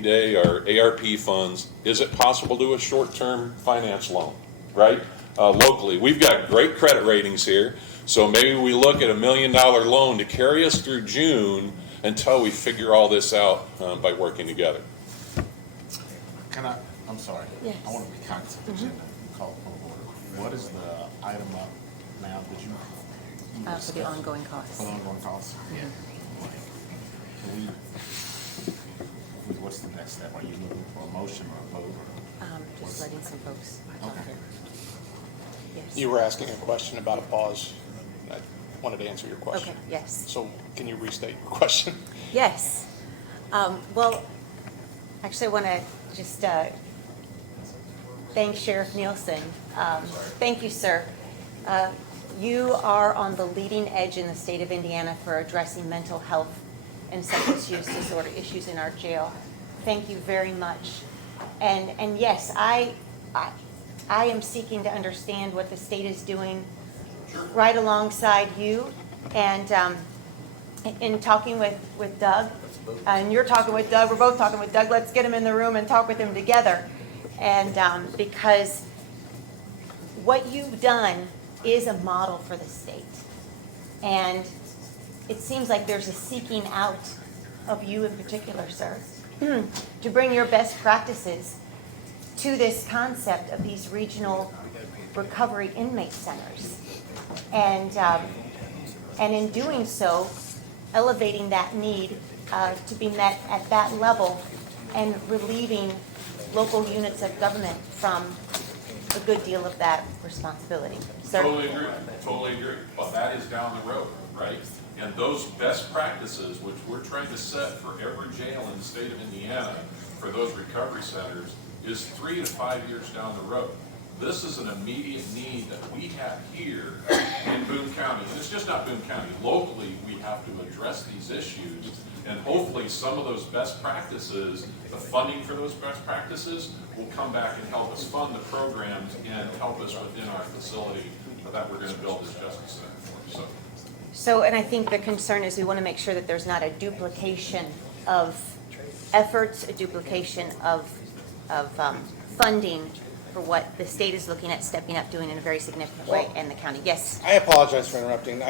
day or ARP funds, is it possible to do a short-term finance loan, right? Locally, we've got great credit ratings here, so maybe we look at $1 million loan to carry us through June until we figure all this out by working together. I'm sorry. Yes. I want to be conscious of the agenda. Call for order. What is the item up now that you For the discussed? ongoing costs. For the ongoing costs? Yeah. What's the next step? Are you looking for a motion or a vote? Just letting some folks. Okay. Yes. You were asking a question about a pause. I wanted to answer your question. Okay, yes. So can you restate your question? Yes. Well, actually, I want to just thank Sheriff Nielsen. Thank you, sir. You are on the leading edge in the state of Indiana for addressing mental health and substance use disorder issues in our jail. Thank you very much. And yes, I am seeking to understand what the state is doing right alongside you. And in talking with Doug, and you're talking with Doug, we're both talking with Doug, let's get him in the room and talk with him together. And because what you've done is a model for the state. And it seems like there's a seeking out of you in particular, sir, to bring your best practices to this concept of these regional recovery inmate centers. And in doing so, elevating that need to be met at that level and relieving local units of government from a good deal of that responsibility. Sir? Totally agree. But that is down the road, right? And those best practices, which we're trying to set for every jail in the state of Indiana for those recovery centers, is 3 to 5 years down the road. This is an immediate need that we have here in Boone County. And it's just not Boone County. Locally, we have to address these issues. And hopefully some of those best practices, the funding for those best practices, will come back and help us fund the programs and help us within our facility that we're going to build this justice center for. So, and I think the concern is we want to make sure that there's not a duplication of efforts, a duplication of funding for what the state is looking at stepping up, doing in a very significant way, and the county. Yes. I apologize for interrupting.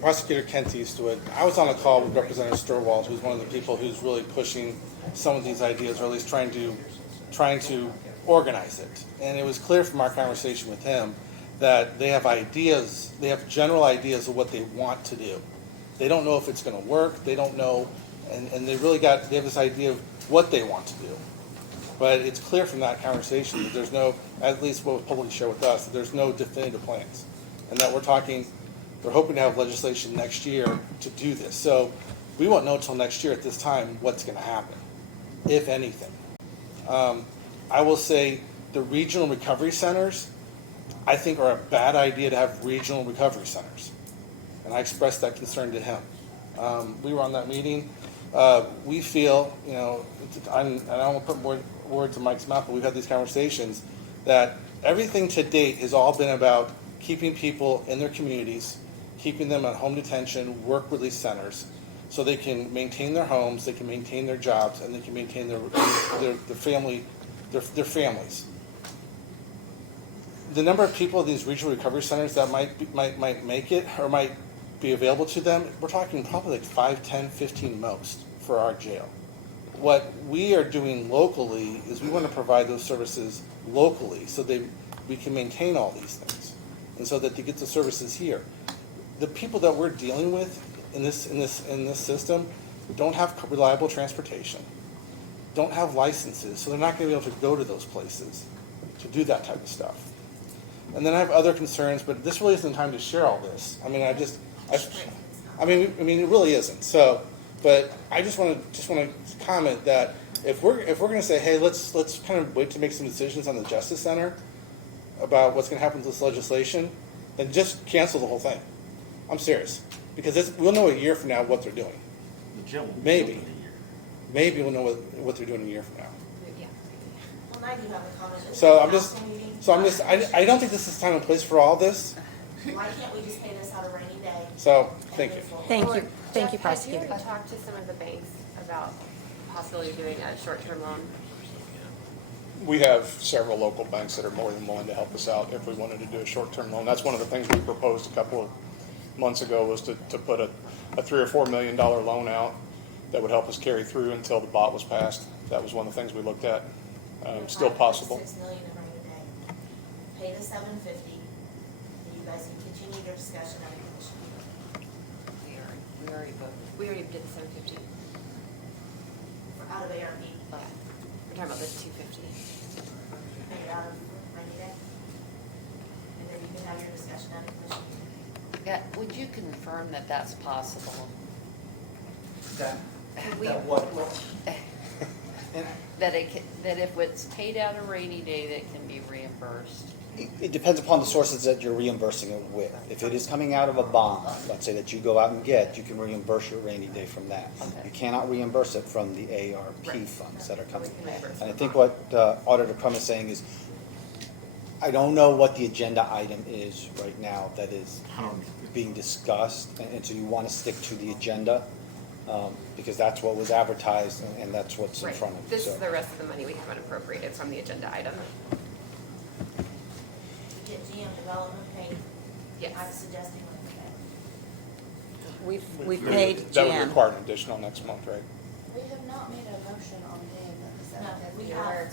Prosecutor Kent Eastwood, I was on a call with Representative Sturwald, who's one of the people who's really pushing some of these ideas, or at least trying to organize it. And it was clear from our conversation with him that they have ideas, they have general ideas of what they want to do. They don't know if it's going to work. They don't know, and they have this idea of what they want to do. But it's clear from that conversation that there's no, at least what was publicly shared with us, that there's no definitive plans. And that they're hoping to have legislation next year to do this. So we won't know until next year at this time what's going to happen, if anything. I will say the regional recovery centers, I think, are a bad idea to have regional recovery centers. And I expressed that concern to him. We were on that meeting. We feel, and I don't want to put more words in Mike's mouth, but we've had these conversations, that everything to date has all been about keeping people in their communities, keeping them at home detention, work release centers, so they can maintain their homes, they can maintain their jobs, and they can maintain their families. The number of people in these regional recovery centers that might make it or might be available to them, we're talking probably like 5, 10, 15 most for our jail. What we are doing locally is we want to provide those services locally so we can maintain all these things, and so that they get the services here. The people that we're dealing with in this system don't have reliable transportation, don't have licenses, so they're not going to be able to go to those places to do that type of stuff. And then I have other concerns, but this really isn't the time to share all this. I mean, it really isn't. So, but I just want to comment that if we're going to say, hey, let's kind of wait to make some decisions on the Justice Center about what's going to happen to this legislation, then just cancel the whole thing. I'm serious, because we'll know a year from now what they're doing. The jail will be Maybe. built in a year. Maybe we'll know what they're doing a year from now. Yeah. Well, I do have a comment. I don't think this is time and place for all this. Why can't we just pay this out a rainy day? So, thank you. Thank you. Thank you, Jeff, have you prosecutor. already talked to some of the banks about possibility of doing a short-term loan? We have several local banks that are more than willing to help us out if we wanted to do a short-term loan. That's one of the things we proposed a couple of months ago, was to put a $3 or $4 million loan out that would help us carry through until the bot was passed. That was one of the things we looked at. Still possible. 6 million in rainy day. Pay the 750, and you guys can continue your discussion at a commission meeting. We already voted. We already did the 750. Out of ARP, Yeah. We're talking about the 250. pay it out of rainy day. And then you can have your discussion at a commission meeting. Yeah, would you confirm that that's possible? That, We- that what? That that if it's paid out a rainy day, that can be reimbursed? It depends upon the sources that you're reimbursing it with. If it is coming out of a bond, let's say that you go out and get, you can reimburse your rainy day from that. Okay. You cannot reimburse it from the ARP Right. funds that are coming. We can reimburse And I it. think what Auditor Crum is saying is, I don't know what the agenda item is right now that is I don't, being discussed, and so you want to stick to the agenda, because that's what was advertised and that's what's in Right. front of you. This So- is the rest of the money we haven't appropriated from the agenda item. To get GM development paid, Yes. I'm suggesting like that. We've paid That would Jan. require an additional next month, right? We have not made a motion on paying the No, we $750. have.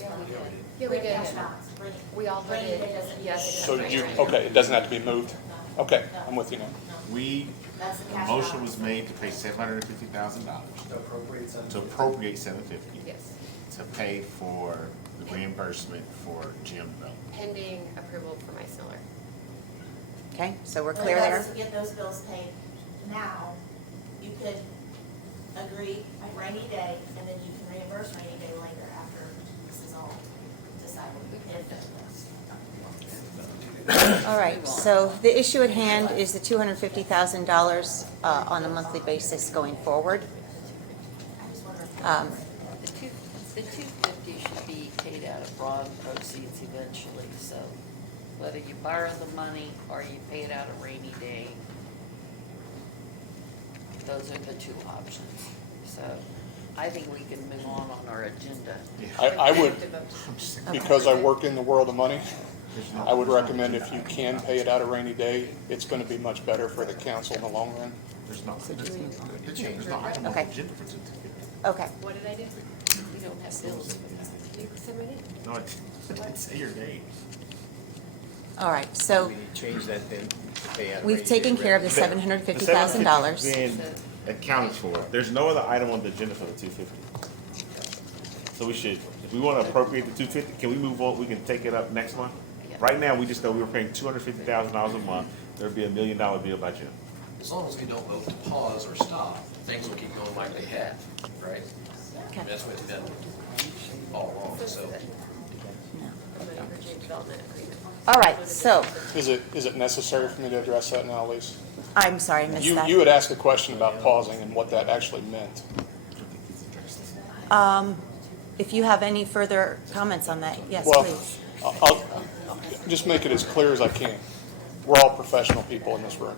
Yeah, we did. Cash balance, rainy- We all rainy voted day doesn't- yes. So you, okay, it doesn't have to be moved? No. Okay, No. I'm with you now. No. we, That's the the cash motion balance. was made to pay $750,000 To appropriate to appropriate $750 Yes. to pay for the reimbursement for gym development. Pending approval from Ice Miller. Okay, so we're But clear there? To get those bills paid now, you could agree rainy day, and then you can reimburse rainy day later after this is all decided. All right, so the issue at hand is the $250,000 on a monthly basis going forward. I just wonder if. The 250 should be paid out of bond proceeds eventually, so whether you borrow the money or you pay it out a rainy day, those are the two options. So I think we can move on our agenda. I would, I'm just saying, because I work in the world of money, there's no- I would recommend if you can pay it out a rainy day, it's gonna be much better for the council in the long run. There's no, there's no item on the Okay. agenda for 250. Okay, What did I do? We don't have bills. You said my name? No, it didn't say your name. all right, so We need to change that then to pay out. we've taken care of the $750,000. Being accounted for. There's no other item on the agenda for the 250. So we should, if we want to appropriate the 250, can we move on? We can take it up next month? Yeah. Right now, we just know we were paying $250,000 a month. There'd be $1 million bill by June. As long as we don't vote to pause or stop, things will keep going like they have, right? Okay. That's what we've done all along, so. The money for Jane development agreement. All right, so, Is it necessary for me to address that now, Elise? I'm sorry, I missed You that. had asked a question about pausing and what that actually meant. If you have any further comments on that, yes, Well, please. I'll just make it as clear as I can. We're all professional people in this room.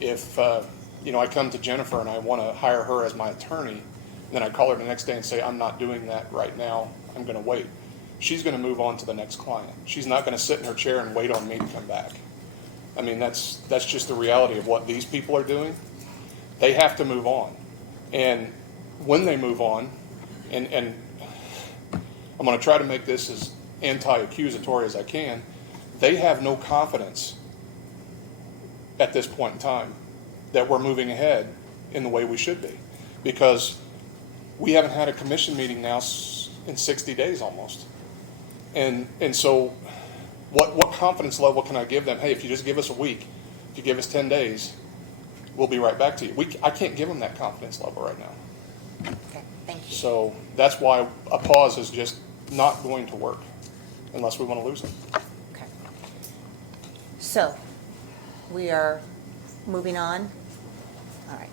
If, I come to Jennifer and I want to hire her as my attorney, then I call her the next day and say, I'm not doing that right now, I'm going to wait. She's going to move on to the next client. She's not going to sit in her chair and wait on me to come back. I mean, that's just the reality of what these people are doing. They have to move on. And when they move on, and I'm going to try to make this as anti-accusatory as I can, they have no confidence at this point in time that we're moving ahead in the way we should be. Because we haven't had a commission meeting now in 60 days almost. And so what confidence level can I give them? Hey, if you just give us a week, if you give us 10 days, we'll be right back to you. I can't give them that confidence level right now. Okay, thank you. So that's why a pause is just not going to work unless we want to lose it. Okay. So, we are moving on. All right.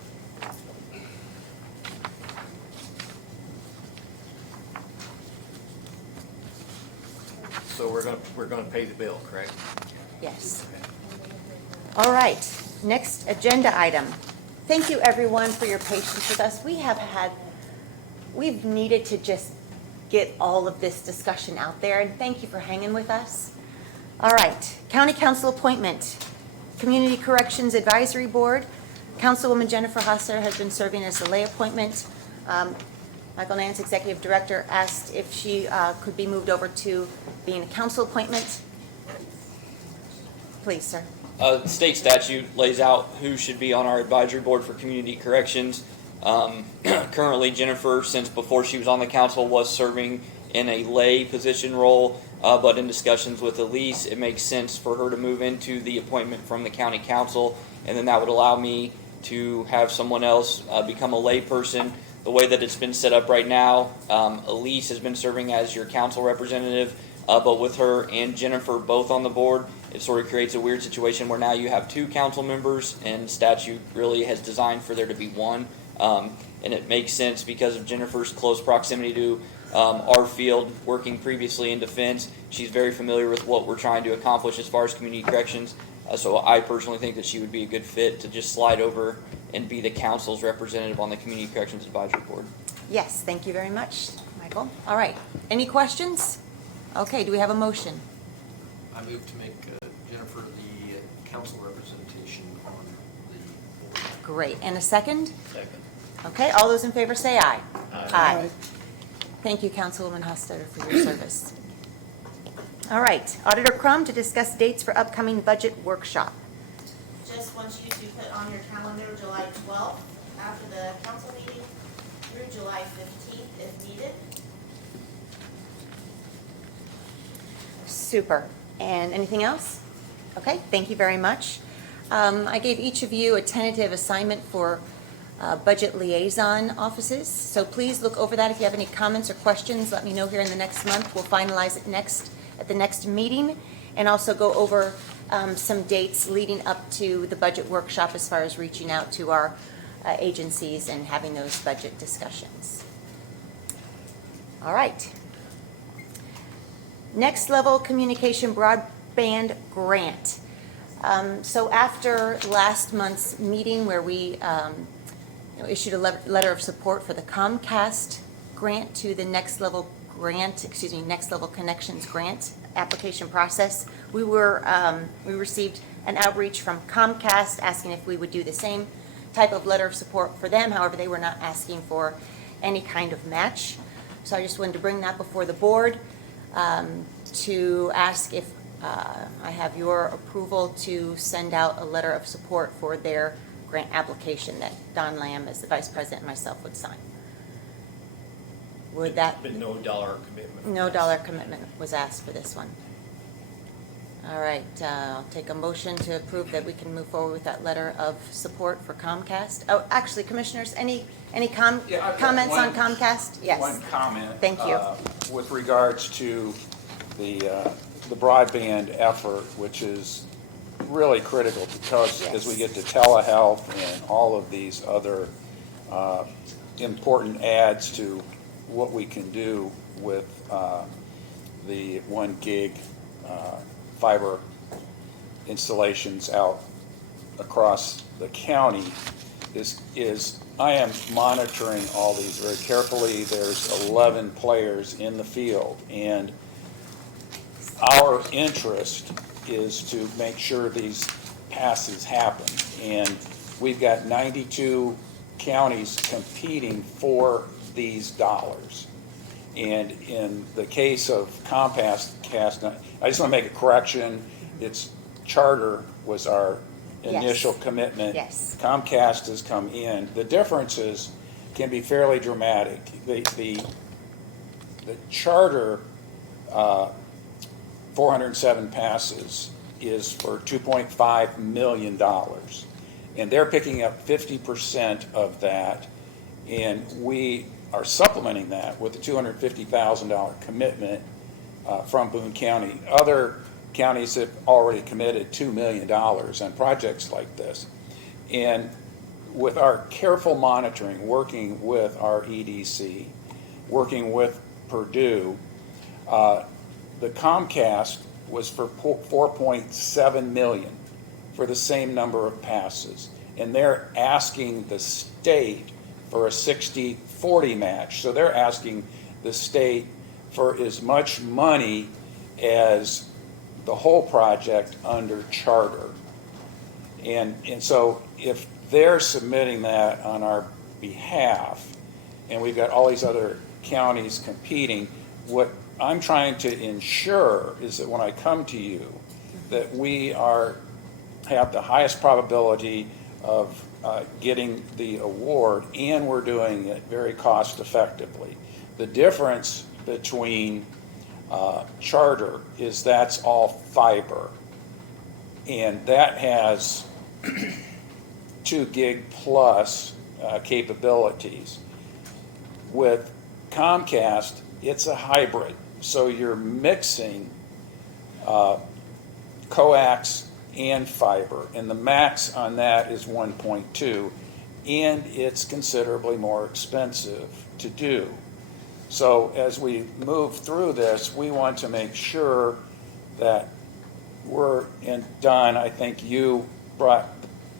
So we're gonna pay the bill, correct? Yes. All right, next agenda item. Thank you, everyone, for your patience with us. We have had we've needed to just get all of this discussion out there, and thank you for hanging with us. All right, County Council appointment, Community Corrections Advisory Board. Councilwoman Jennifer Hosser has been serving as a lay appointment. Michael Nance, Executive Director, asked if she could be moved over to being a council appointment. Please, sir. State statute lays out who should be on our advisory board for community corrections. Currently, Jennifer, since before she was on the council, was serving in a lay position role, but in discussions with Elise, it makes sense for her to move into the appointment from the county council, and then that would allow me to have someone else become a lay person. The way that it's been set up right now, Elise has been serving as your council representative, but with her and Jennifer both on the board, it sort of creates a weird situation where now you have two council members, and statute really has designed for there to be one. And it makes sense because of Jennifer's close proximity to our field, working previously in defense. She's very familiar with what we're trying to accomplish as far as community corrections. So I personally think that she would be a good fit to just slide over and be the council's representative on the Community Corrections Advisory Board. Yes, thank you very much, Michael. All right, any questions? Okay, do we have a motion? I move to make Jennifer the council representation on the board. Great, and a second? Second. Okay, all those in favor say aye. Aye. Thank you, Councilwoman Hostetter, for your service. All right, Auditor Crum to discuss dates for upcoming budget workshop. Just want you to put on your calendar July 12th after the council meeting through July 15th if needed. Super. And anything else? Okay, thank you very much. I gave each of you a tentative assignment for budget liaison offices. So please look over that. If you have any comments or questions, let me know here in the next month. We'll finalize it at the next meeting, and also go over some dates leading up to the budget workshop as far as reaching out to our agencies and having those budget discussions. All right. Next Level Communication Broadband Grant. So after last month's meeting where we issued a letter of support for the Comcast grant to the Next Level Connections grant application process, we received an outreach from Comcast asking if we would do the same type of letter of support for them. However, they were not asking for any kind of match. So I just wanted to bring that before the board to ask if I have your approval to send out a letter of support for their grant application that Don Lamb, as the vice president, and myself would sign. Would that? But no dollar commitment. No dollar commitment was asked for this one. All right, I'll take a motion to approve that we can move forward with that letter of support for Comcast. Oh, actually, commissioners, any comments on Comcast? Yes. One comment. Thank you. With regards to the broadband effort, which is really critical because as we get to telehealth and all of these other important adds to what we can do with the 1 gig fiber installations out across the county is I am monitoring all these very carefully. There's 11 players in the field, and our interest is to make sure these passes happen. And we've got 92 counties competing for these dollars. And in the case of Comcast, I just want to make a correction. It's Charter was our initial commitment. Yes. Comcast has come in. The differences can be fairly dramatic. The Charter 407 passes is for $2.5 million. And they're picking up 50% of that. And we are supplementing that with a $250,000 commitment from Boone County. Other counties have already committed $2 million on projects like this. And with our careful monitoring, working with our EDC, working with Purdue, the Comcast was for 4.7 million for the same number of passes. And they're asking the state for a 60-40 match. So they're asking the state for as much money as the whole project under charter. And so if they're submitting that on our behalf, and we've got all these other counties competing, what I'm trying to ensure is that when I come to you, that we have the highest probability of getting the award, and we're doing it very cost effectively. The difference between charter is that's all fiber, and that has 2 gig plus capabilities. With Comcast, it's a hybrid, so you're mixing coax and fiber, and the max on that is 1.2, and it's considerably more expensive to do. So as we move through this, we want to make sure that and Don, I think you brought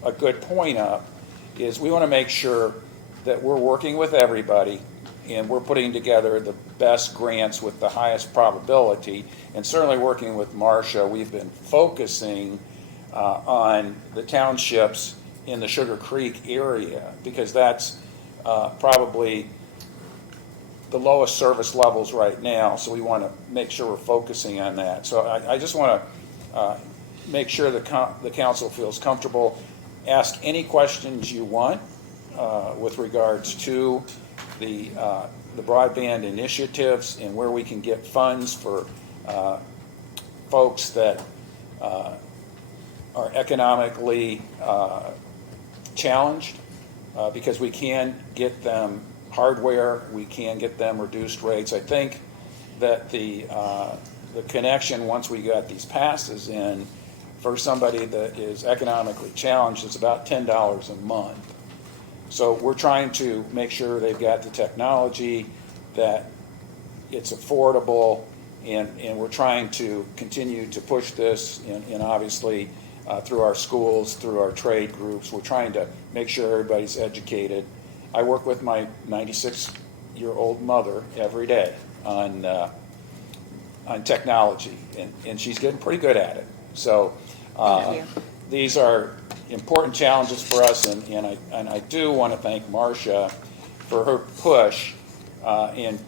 a good point up, is we want to make sure that we're working with everybody and we're putting together the best grants with the highest probability. And certainly working with Marcia, we've been focusing on the townships in the Sugar Creek area, because that's probably the lowest service levels right now. So we want to make sure we're focusing on that. So I just want to make sure that the council feels comfortable. Ask any questions you want with regards to the broadband initiatives and where we can get funds for folks that are economically challenged, because we can get them hardware, we can get them reduced rates. I think that the connection, once we got these passes in, for somebody that is economically challenged, is about $10 a month. So we're trying to make sure they've got the technology, that it's affordable, and we're trying to continue to push this, and obviously through our schools, through our trade groups, we're trying to make sure everybody's educated. I work with my 96-year-old mother every day on technology, and she's getting pretty good at it. So these are important challenges for us, and I do want to thank Marcia for her push and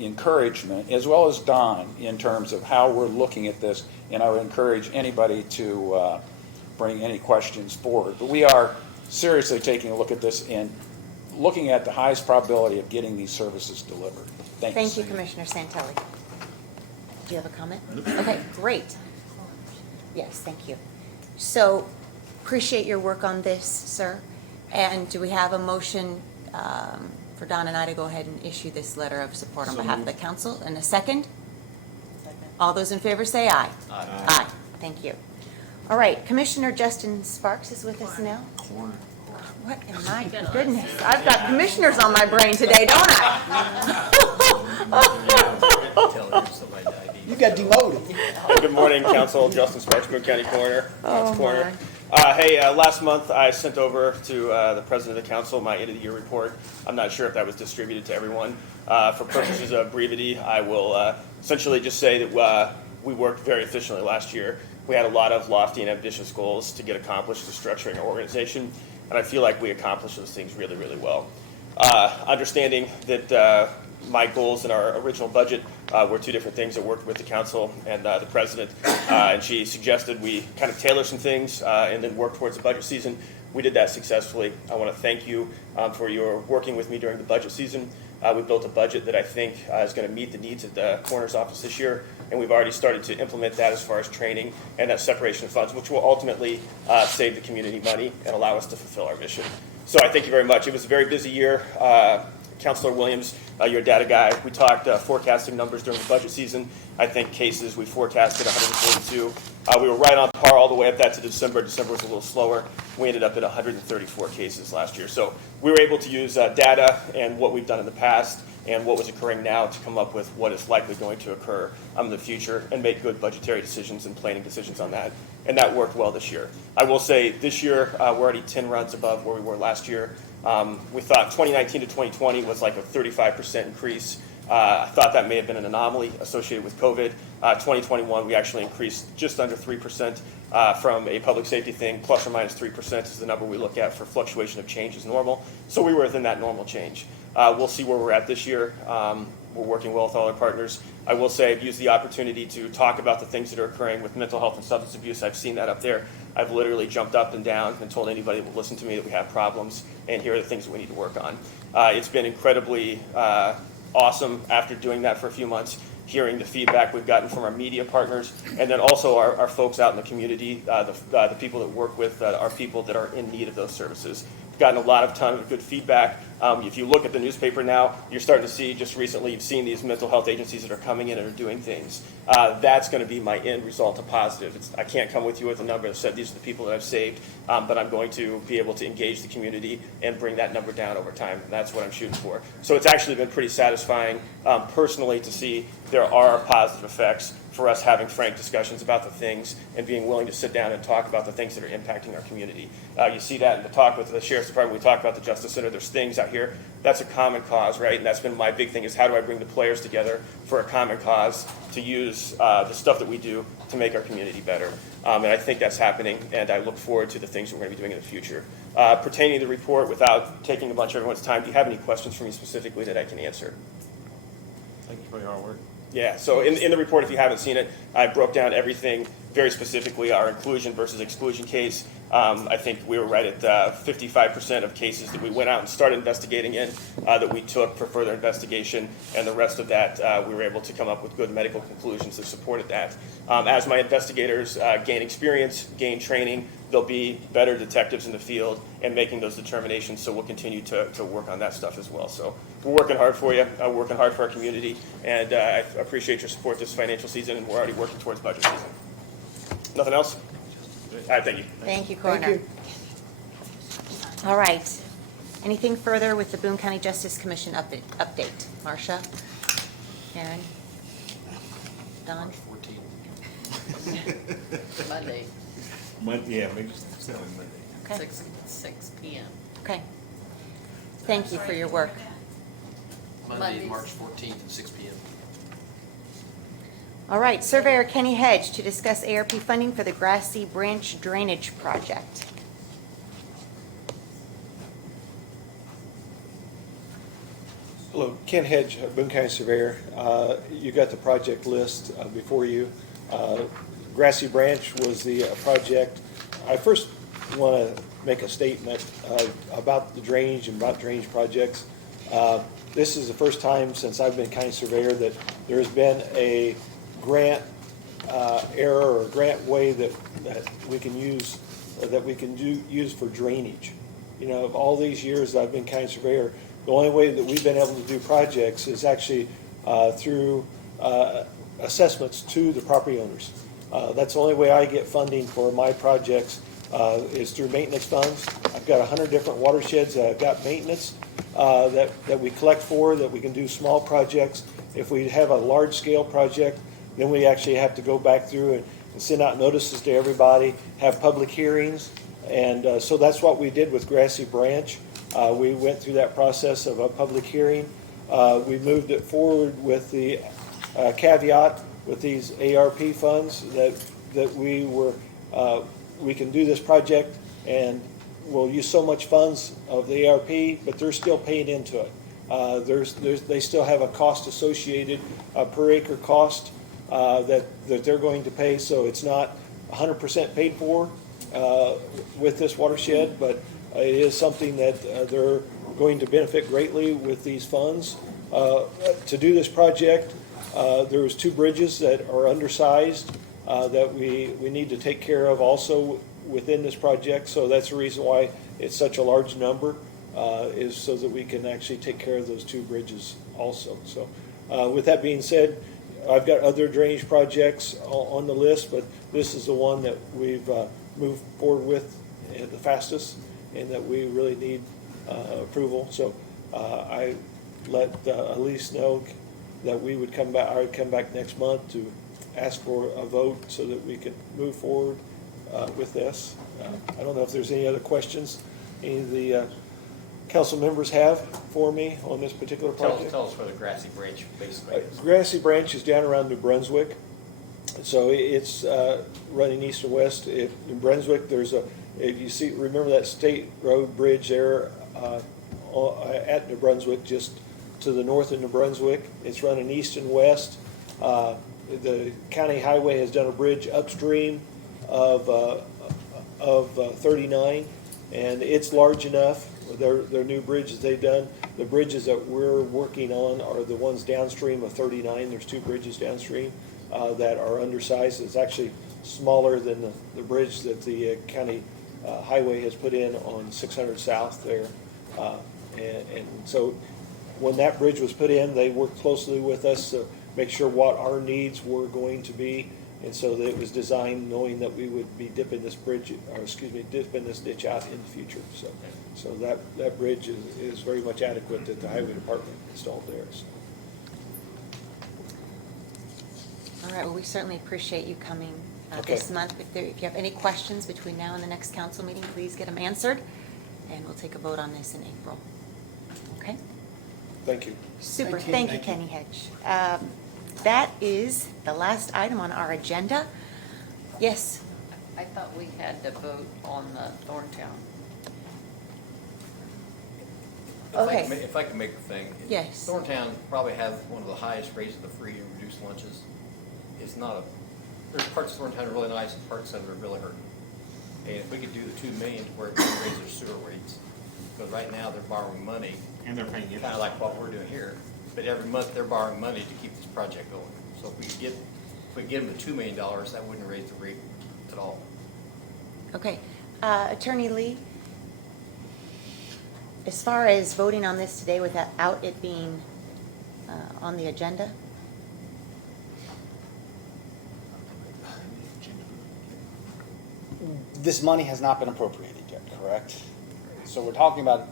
encouragement, as well as Don, in terms of how we're looking at this. And I would encourage anybody to bring any questions forward. But we are seriously taking a look at this and looking at the highest probability of getting these services delivered. Thanks. Thank you, Commissioner Santelli. Do you have a comment? Okay, great. Yes, thank you. So, appreciate your work on this, sir. And do we have a motion for Don and I to go ahead and issue this letter of support on behalf of the council? And a second? All those in favor say aye. Aye. Aye. Thank you. All right, Commissioner Justin Sparks is with us now. What in my goodness? I've got commissioners on my brain today, don't I? You got demoted. Good morning, Council. Justin Sparks, Boone County Coroner. Oh, Coroner. Hey, last month I sent over to the President of the Council my end-of-the-year report. I'm not sure if that was distributed to everyone. For purposes of brevity, I will essentially just say that we worked very efficiently last year. We had a lot of lofty and ambitious goals to get accomplished to structuring our organization, and I feel like we accomplished those things really, really well. Understanding that my goals in our original budget were two different things. I worked with the council and the president, and she suggested we kind of tailor some things and then work towards the budget season. We did that successfully. I want to thank you for your working with me during the budget season. We built a budget that I think is going to meet the needs of the coroner's office this year, and we've already started to implement that as far as training and that separation of funds, which will ultimately save the community money and allow us to fulfill our mission. So I thank you very much. It was a very busy year. Councilor Williams, you're a data guy. We talked forecasting numbers during the budget season. I think cases, we forecasted 142. We were right on par all the way up that to December. December was a little slower. We ended up at 134 cases last year. So we were able to use data and what we've done in the past and what was occurring now to come up with what is likely going to occur in the future and make good budgetary decisions and planning decisions on that. And that worked well this year. I will say this year, we're already 10 runs above where we were last year. We thought 2019 to 2020 was like a 35% increase. I thought that may have been an anomaly associated with COVID. 2021, we actually increased just under 3% from a public safety thing. Plus or minus 3% is the number we look at for fluctuation of change is normal. So we were within that normal change. We'll see where we're at this year. We're working well with all our partners. I will say I've used the opportunity to talk about the things that are occurring with mental health and substance abuse. I've seen that up there. I've literally jumped up and down and told anybody that will listen to me that we have problems, and here are the things that we need to work on. It's been incredibly awesome after doing that for a few months, hearing the feedback we've gotten from our media partners, and then also our folks out in the community, the people that work with our people that are in need of those services. We've gotten a lot of ton of good feedback. If you look at the newspaper now, you're starting to see, just recently, you've seen these mental health agencies that are coming in and are doing things. That's going to be my end result, a positive. I can't come with you with a number that said these are the people that I've saved, but I'm going to be able to engage the community and bring that number down over time. That's what I'm shooting for. So it's actually been pretty satisfying personally to see there are positive effects for us having frank discussions about the things and being willing to sit down and talk about the things that are impacting our community. You see that in the talk with the Sheriff's Department. We talk about the Justice Center. There's things out here. That's a common cause, right? And that's been my big thing is how do I bring the players together for a common cause to use the stuff that we do to make our community better. And I think that's happening, and I look forward to the things that we're going to be doing in the future. Pertaining to the report, without taking a bunch of everyone's time, do you have any questions for me specifically that I can answer? Thank you for your hard work. Yeah, so in the report, if you haven't seen it, I broke down everything very specifically, our inclusion versus exclusion case. I think we were right at 55% of cases that we went out and started investigating in that we took for further investigation, and the rest of that we were able to come up with good medical conclusions that supported that. As my investigators gain experience, gain training, they'll be better detectives in the field and making those determinations, so we'll continue to work on that stuff as well. So we're working hard for you, working hard for our community, and I appreciate your support this financial season, and we're already working towards budget season. Nothing else? All right, thank you. Thank you, Coroner. All right. Anything further with the Boone County Justice Commission update? Marcia? Karen? Don? 14th. Monday, Yeah, maybe sell it Monday. Okay. 6 p.m. Okay. Thank you for your work. Monday, Mondays. March 14th at 6 p.m. All right, Surveyor Kenny Hedge to discuss ARP funding for the Grassy Branch Drainage Project. Hello, Ken Hedge, Boone County Surveyor. You got the project list before you. Grassy Branch was the project. I first want to make a statement about the drainage and about drainage projects. This is the first time since I've been county surveyor that there has been a grant error or grant way that we can use use for drainage. You know, of all these years that I've been county surveyor, the only way that we've been able to do projects is actually through assessments to the property owners. That's the only way I get funding for my projects is through maintenance funds. I've got 100 different watersheds that I've got maintenance that we collect for, that we can do small projects. If we have a large scale project, then we actually have to go back through and send out notices to everybody, have public hearings. And so that's what we did with Grassy Branch. We went through that process of a public hearing. We moved it forward with the caveat with these ARP funds that we can do this project and we'll use so much funds of the ARP, but they're still paid into it. They still have a cost associated, a per acre cost that they're going to pay, so it's not 100% paid for with this watershed, but it is something that they're going to benefit greatly with these funds. To do this project, there was 2 bridges that are undersized that we need to take care of also within this project, so that's the reason why it's such a large number, is so that we can actually take care of those 2 bridges also. So with that being said, I've got other drainage projects on the list, but this is the one that we've moved forward with the fastest and that we really need approval. So I let Elise know that we would come back. I would come back next month to ask for a vote so that we can move forward with this. I don't know if there's any other questions any of the council members have for me on this particular project. Tell us where the Grassy Branch basically is. Grassy Branch is down around New Brunswick. So it's running east and west. In Brunswick, there's if you see, remember that state road bridge there at New Brunswick, just to the north of New Brunswick. It's running east and west. The county highway has done a bridge upstream of 39, and it's large enough. Their new bridges they've done. The bridges that we're working on are the ones downstream of 39. There's 2 bridges downstream that are undersized. It's actually smaller than the bridge that the county highway has put in on 600 South there. And so when that bridge was put in, they worked closely with us to make sure what our needs were going to be. And so that it was designed knowing that we would be dipping this bridge, or excuse me, dipping this ditch out in the future. So that bridge is very much adequate that the highway department installed there. So. All right, well, we certainly appreciate you coming Okay. this month. If you have any questions between now and the next council meeting, please get them answered, and we'll take a vote on this in April. Okay? Thank you. Super, thank you, Kenny Hedge. That is the last item on our agenda. Yes, I thought we had to vote on the Thorntown. Okay. If I can make the thing. Yes. Thorntown probably has one of the highest rates of the free and reduced lunches. It's not a, there's parts of Thorntown are really nice and parts of it are really hurting. And if we could do the 2 million to where it can raise their sewer rates, because right now they're borrowing money. And they're paying interest. Kind of like what we're doing here, but every month they're borrowing money to keep this project going. So if we could give them the $2 million, that wouldn't raise the rate at all. okay. Attorney Lee, as far as voting on this today without it being on the agenda, This money has not been appropriated yet, correct? So we're talking about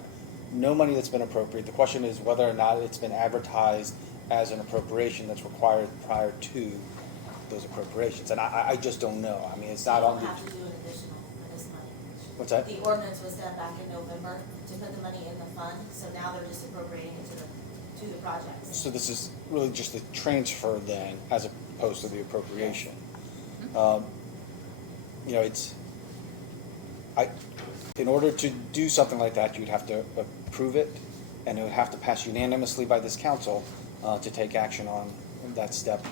no money that's been appropriated. The question is whether or not it's been advertised as an appropriation that's required prior to those appropriations. And I just don't know. I mean, it's not on You the. don't have to do an additional for this money. What's that? The ordinance was done back in November to put the money in the fund, so now they're just appropriating it to the projects. So this is really just a transfer then, as opposed to the appropriation. You know, in order to do something like that, you'd have to approve it, and it would have to pass unanimously by this council to take action on that step,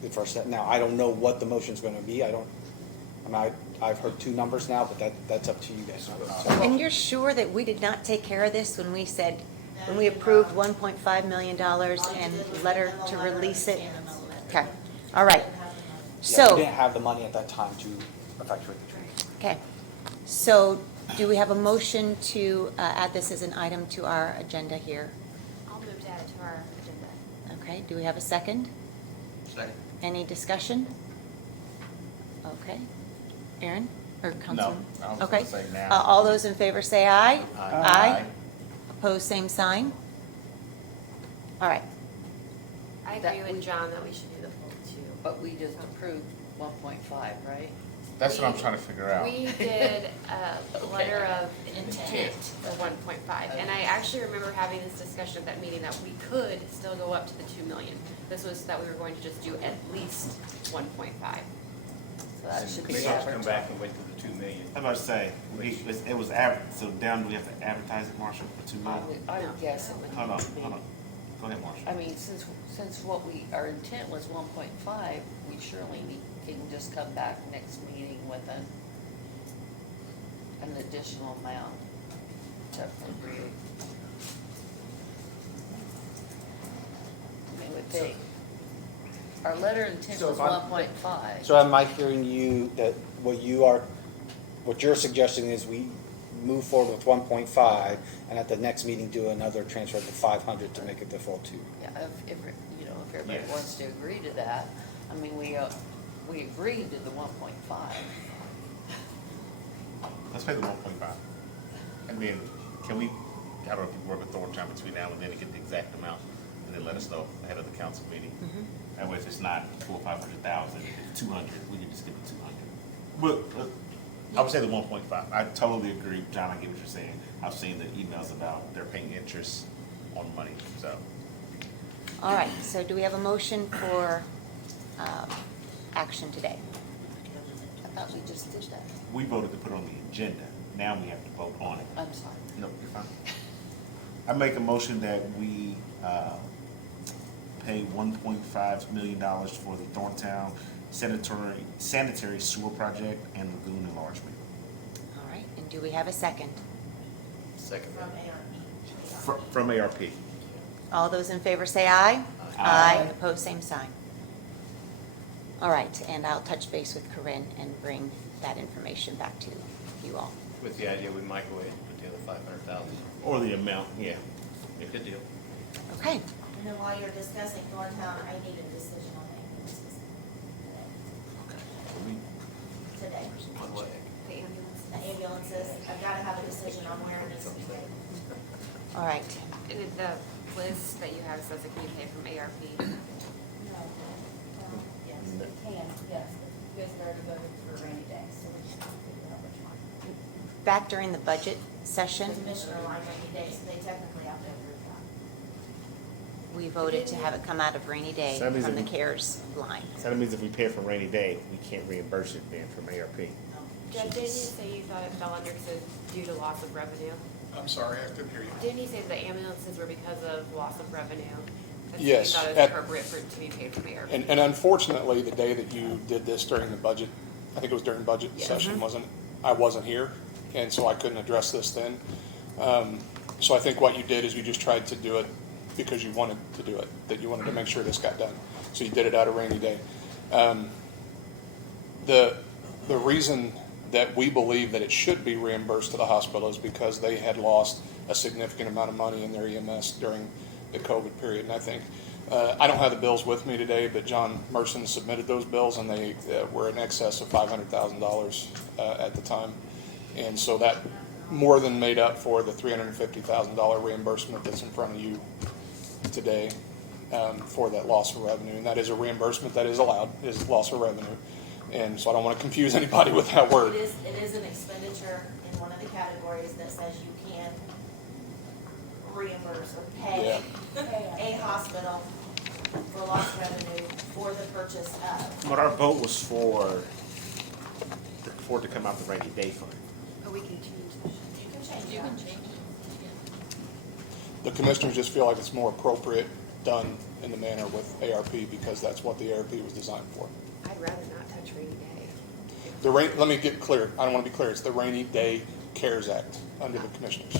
the first step. Now, I don't know what the motion's gonna be. I've heard 2 numbers now, but that's up to you guys. and you're sure that we did not take care of this when we said, when we approved $1.5 million and letter to release it? Okay, all right. Yeah, So. we didn't have the money at that time to effectuate the transfer. Okay, so do we have a motion to add this as an item to our agenda here? I'll move to add it to our agenda. Okay, do we have a second? Second. Any discussion? Okay, Aaron, or Councilman? I was Okay. gonna say now. All those in favor say aye. Aye. Opposed, same sign? All right, I agree with John that we should do the full 2. But we just approved 1.5, right? That's what I'm trying to figure out. We did a letter of intent of 1.5, and I actually remember having this discussion at that meeting that we could still go up to the 2 million. This was that we were going to just do at least 1.5. So that should be Maybe have to separate. come back and wait till the 2 million. I'm about to say, it was so down, we have to advertise it, Marshall, for 2 million? I would guess it would. Hold on, need to be- hold on. Go ahead, Marshall. I mean, since our intent was 1.5, we surely can just come back next meeting with an additional amount to appropriate. I mean, would think. Our letter of intent So was if I'm- 1.5. So am I hearing you that what you're suggesting is we move forward with 1.5 and at the next meeting do another transfer to 500 to make it the full 2? Yeah, if everybody Yes. wants to agree to that, I mean, we agreed to the 1.5. Let's pay the 1.5. And then, can we, I don't know if you work with Thorntown between now and then to get the exact amount, and then let us know ahead of the council meeting. That way, if it's not 400,000 or 500,000, if it's 200, we can just give it 200. But, I would say the 1.5. I totally agree, John. I get what you're saying. I've seen the emails about they're paying interest on money. So All right, so do we have a motion for action today? I thought we just did that. we voted to put it on the agenda. Now we have to vote on it. I'm sorry. No, you're fine. I make a motion that we pay $1.5 million for the Thorntown sanitary sewer project and lagoon enlargement. All right, and do we have a second? Second. From ARP. From ARP. All those in favor say aye. Aye. Opposed, same sign. All right, and I'll touch base with Corinne and bring that information back to you all. With the idea we might go ahead and put the other 500,000. Or the amount, yeah. Good deal. Okay, And then while you're discussing Thorntown, I need a decision on ambulances today. On what? The ambulance. The ambulances, I've gotta have a decision on where it needs to be made. all right. And the list that you have says it can be paid from ARP. No, yes, it can, yes, you guys have already voted for a rainy day, so we just have to figure out which one. Back during the budget session, The commissioner line rainy day, so they technically have to approve that. we voted to have it come out of rainy day So that means from the that we- CARES line. So that means if we pay it from rainy day, we can't reimburse it then from ARP. Jeff, didn't you say you thought it fell under because due to loss of revenue? I'm sorry, I couldn't hear you. Didn't you say the ambulances were because of loss of revenue? That's Yes, You thought it was at- appropriate for it to be paid from ARP? And unfortunately, the day that you did this during the budget, I think it was during budget Yeah. session, wasn't it? I wasn't here, and so I couldn't address this then. So I think what you did is you just tried to do it because you wanted to do it, that you wanted to make sure this got done. So you did it out of rainy day. The reason that we believe that it should be reimbursed to the hospital is because they had lost a significant amount of money in their EMS during the COVID period. And I think, I don't have the bills with me today, but John Merson submitted those bills and they were in excess of $500,000 at the time. And so that more than made up for the $350,000 reimbursement that's in front of you today for that loss of revenue. And that is a reimbursement that is allowed, is loss of revenue. And so I don't want to confuse anybody with that word. It is an expenditure in one of the categories that says you can reimburse or pay a hospital for lost revenue for the purchase of. But our vote was for it to come out the rainy day fund. Oh, we can change that. You can change You that. can change it. The commissioners just feel like it's more appropriate done in the manner with ARP because that's what the ARP was designed for. I'd rather not touch rainy day. Let me get clear. I don't want to be clear. It's the Rainy Day CARES Act under the commissioners.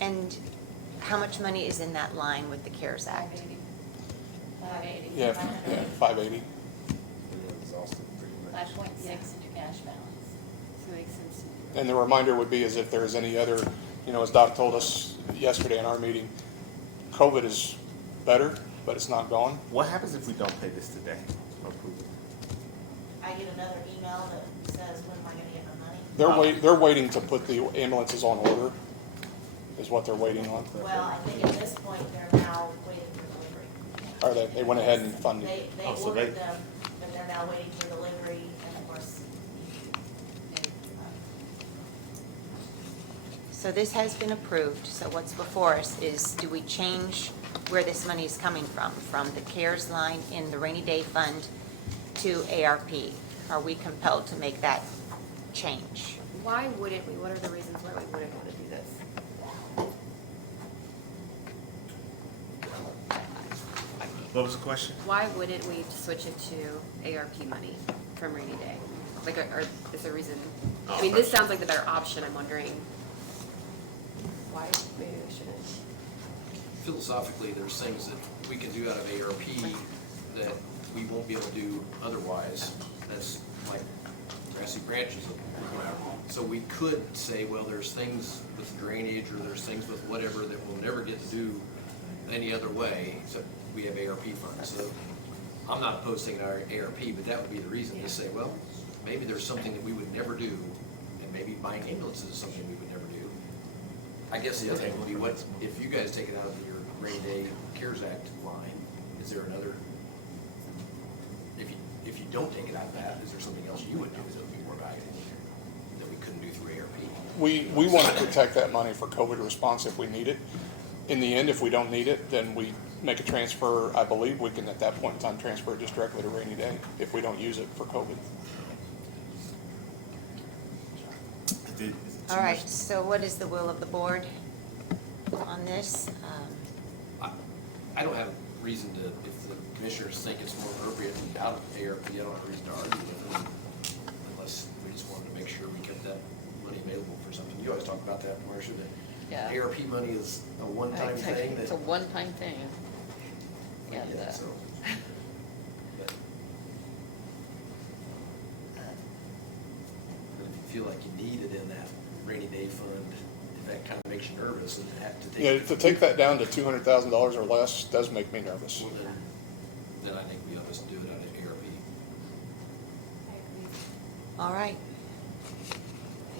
And how much money is in that line with the CARES Act? 580. Yeah, 580. 5.6 in your cash balance. So it makes sense to me. And the reminder would be is if there is any other, as Doc told us yesterday in our meeting, COVID is better, but it's not gone. What happens if we don't pay this today? Approve it. I get another email that says, when am I gonna get my money? They're waiting to put the ambulances on order, is what they're waiting on. Well, I think at this point, they're now waiting for delivery. Or they went ahead and funded. They Oh, so ordered they- them, but they're now waiting for delivery, and of course, So this has been approved, so what's before us is, do we change where this money is coming from the CARES line in the rainy day fund to ARP? Are we compelled to make that change? Why wouldn't we? What are the reasons why we wouldn't want to do this? What was the question? Why wouldn't we switch it to ARP money from rainy day? Like, or is there a reason? I mean, this sounds like the better option. I'm wondering why maybe we shouldn't. Philosophically, there's things that we can do out of ARP that we won't be able to do otherwise. That's like grassy branches. So we could say, well, there's things with drainage or there's things with whatever that we'll never get to do any other way except we have ARP funds. So I'm not opposed to taking our ARP, but that would be the reason to say, well, maybe there's something that we would never do, and maybe buying ambulances is something we would never do. I guess the other thing would be, what if you guys take it out of your rainy day CARES Act line? Is there another? If you you don't take it out of that, is there something else you would do that would be more valuable that we couldn't do through ARP? We want to protect that money for COVID response if we need it. In the end, if we don't need it, then we make a transfer. I believe we can, at that point in time, transfer it just directly to rainy day if we don't use it for COVID. All right, so what is the will of the board on this? I don't have reason to, if the commissioners think it's more appropriate out of ARP, I don't have a reason to argue with them unless we just wanted to make sure we kept that money available for something. You always talk about that, Marcia, that Yeah. ARP money is a one-time thing. It's a one-time thing. And, Yeah, so. But if you feel like you need it in that rainy day fund, if that kind of makes you nervous and have to take. Yeah, to take that down to $200,000 or less does make me nervous. Well, then I think we ought to do it out of ARP. All right.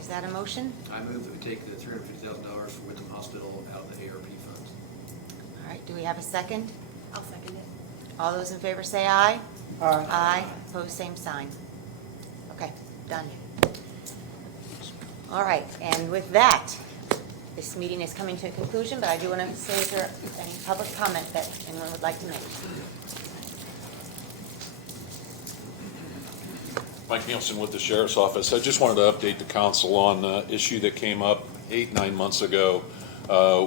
Is that a motion? I move that we take the $350,000 for Witham Hospital out of the ARP funds. All right, do we have a second? I'll second it. All those in favor say aye. Aye. Aye, opposed, same sign. Okay, done. All right, and with that, this meeting is coming to a conclusion, but I do want to say, is there any public comment that anyone would like to make? Mike Nielsen with the Sheriff's Office. I just wanted to update the council on an issue that came up 8-9 months ago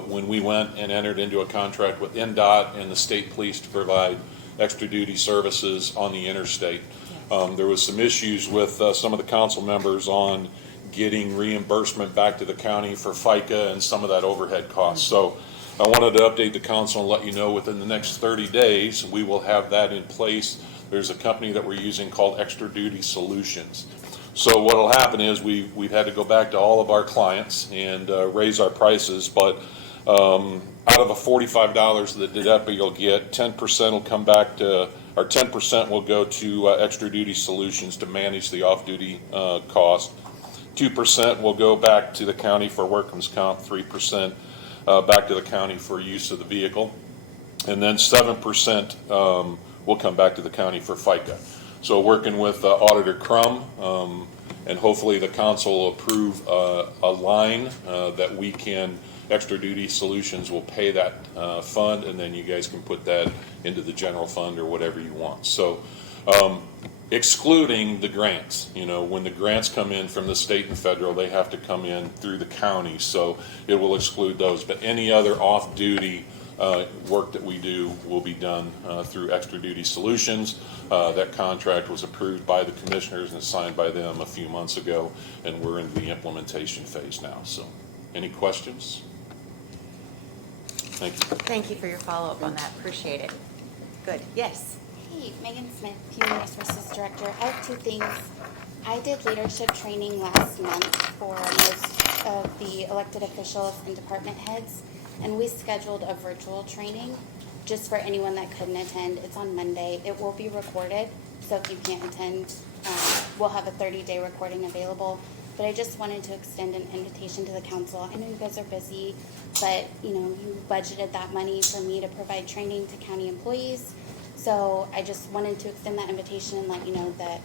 when we went and entered into a contract with NDOT and the state police to provide extra duty services on the interstate. There was some issues with some of the council members on getting reimbursement back to the county for FICA and some of that overhead cost. So I wanted to update the council and let you know within the next 30 days, we will have that in place. There's a company that we're using called Extra Duty Solutions. So what will happen is we've had to go back to all of our clients and raise our prices, but out of the $45 that the deputy you'll get, 10% will come back to, or 10% will go to Extra Duty Solutions to manage the off-duty cost. 2% will go back to the county for workman's comp, 3% back to the county for use of the vehicle, and then 7% will come back to the county for FICA. So working with Auditor Crum, and hopefully the council will approve a line that we can, Extra Duty Solutions will pay that fund, and then you guys can put that into the general fund or whatever you want. So excluding the grants, when the grants come in from the state and federal, they have to come in through the county, so it will exclude those. But any other off-duty work that we do will be done through Extra Duty Solutions. That contract was approved by the commissioners and signed by them a few months ago, and we're in the implementation phase now. So, any questions? Thank you. Thank you for your follow-up on that. Appreciate it. Good. Yes. Hey, Megan Smith, Human Resources Director. I have two things. I did leadership training last month for most of the elected officials and department heads, and we scheduled a virtual training just for anyone that couldn't attend. It's on Monday. It will be recorded, so if you can't attend, we'll have a 30-day recording available. But I just wanted to extend an invitation to the council. I know you guys are busy, but you budgeted that money for me to provide training to county employees. So I just wanted to extend that invitation and let you know that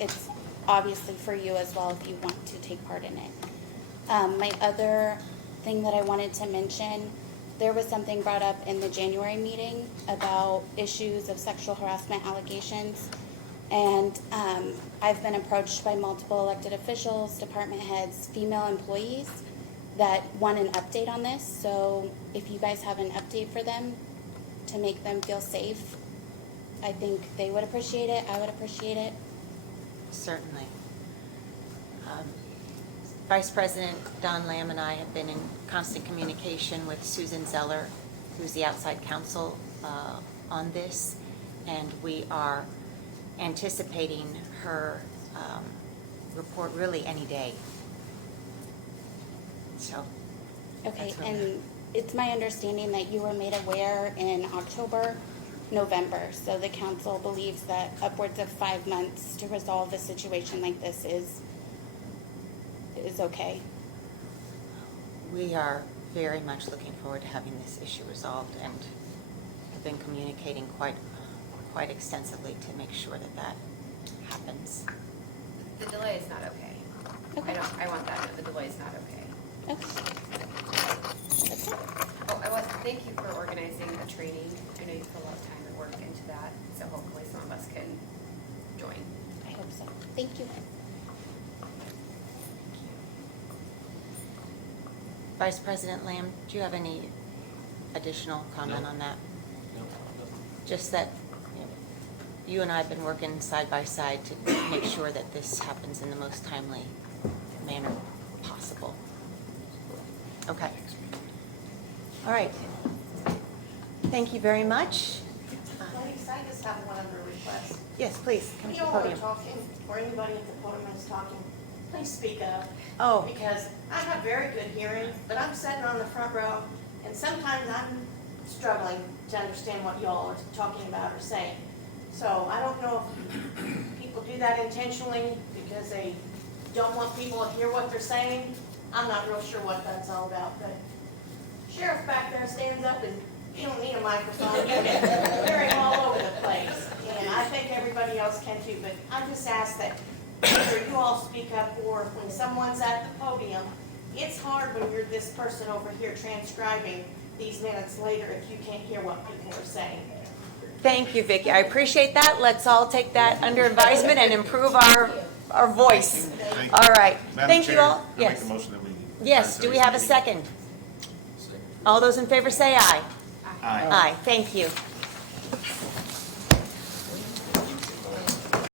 it's obviously for you as well if you want to take part in it. My other thing that I wanted to mention, there was something brought up in the January meeting about issues of sexual harassment allegations. And I've been approached by multiple elected officials, department heads, female employees that want an update on this. So if you guys have an update for them to make them feel safe, I think they would appreciate it. I would appreciate it. Certainly. Vice President Don Lamb and I have been in constant communication with Susan Zeller, who's the outside counsel on this, and we are anticipating her report really any day. So. Okay, and it's my understanding that you were made aware in October, November, so the council believes that upwards of 5 months to resolve a situation like this is okay. We are very much looking forward to having this issue resolved, and have been communicating quite extensively to make sure that happens. The delay is not okay. I want that, no, the delay is not okay. Okay. That's it. Oh, thank you for organizing the training. I know you put a lot of time and work into that, so hopefully some of us can join. I hope so. Thank you. Vice President Lamb, do you have any additional comment on that? Just that, you know, you and I have been working side by side to make sure that this happens in the most timely manner possible. Okay. All right. Thank you very much. Ladies, I just have one other request. Yes, please, come If to the you all are podium. talking, or anybody at the podium is talking, please speak up. Oh. Because I have very good hearing, but I'm sitting on the front row, and sometimes I'm struggling to understand what y'all are talking about or saying. So I don't know if people do that intentionally because they don't want people to hear what they're saying. I'm not real sure what that's all about, but sheriff back there stands up and you don't need a microphone. They're all over the place, and I think everybody else can too, but I just ask that either you all speak up or when someone's at the podium, it's hard when you're this person over here transcribing these minutes later if you can't hear what people are saying. Thank you, Vicki. I appreciate that. Let's all take that under advisement and improve our voice. Thank you. All right. Madam Thank you Chair, all. I make Yes. the motion that we. Yes. Do we have a second? All those in favor say aye. Aye. Aye. Thank you.